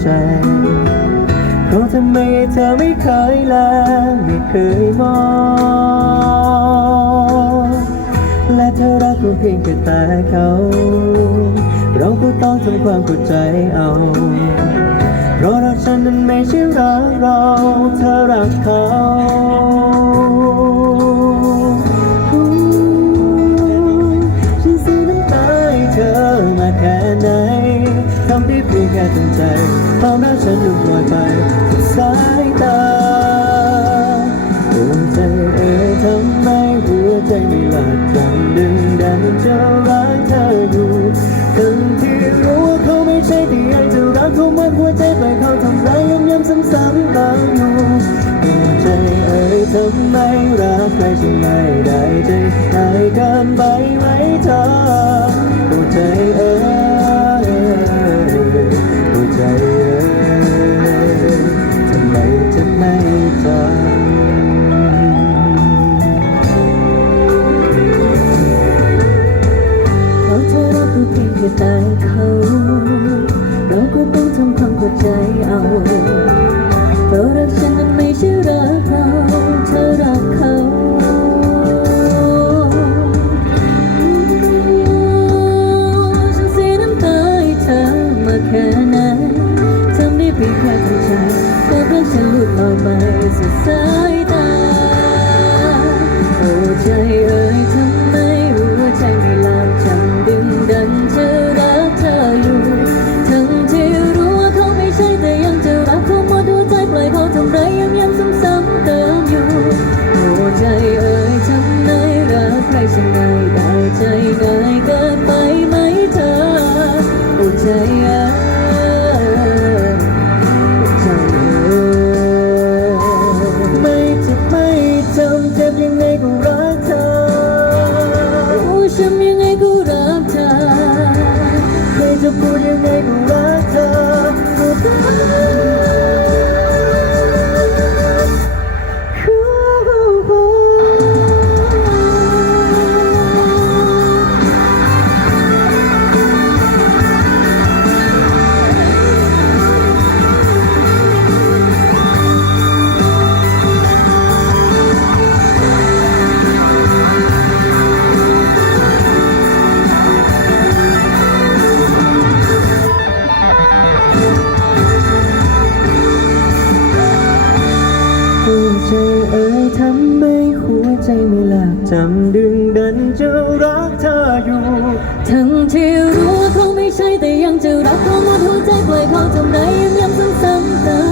ใจก็ทำไมเธอไม่เคยแลไม่เคยมอง และเธอรักก็เพียงแค่แต่เขา เราก็ต้องทำความเข้าใจเอา เพราะรักฉันนั้นไม่ใช่รักเรา เธอรักเขาฉันเสียน้ำตาเธอมาแค่ไหนทำได้เพียงแค่ตั้งใจ ความรักฉันหลุดลอยไปกับสายตาโอ้ใจเอ๋ยทำไมหัวใจไม่หลับจำดึงดันจะรักเธออยู่ทั้งที่รู้ว่าเขาไม่ใช่ที่อยากจะรักเขาเหมือนหัวใจไปเขาทำร้ายย้ำย้ำซ้ำๆตามอยู่โอ้ใจเอ๋ยทำไมรักใครจึงไม่ได้ใจได้กินไปไหม เราก็ต้องทำความเข้าใจเอาเพราะรักฉันนั้นไม่ใช่รักเราเธอรักเขาฉันเสียน้ำตาให้เธอมาแค่ไหนทำได้เพียงแค่ทำใจก็รักฉันหลุดลอยไปสุดสาย จ ธอเอ่ยทำให้หัวใจไม่หลับจำดึงดันจะรักเธออยู่ ทั้งที่รู้ว่าเขาไม่ใช่แต่ยังจะรักเขาหมดหัวใจปล่อยเขาทำไรยังย้ำซ้ำๆเติ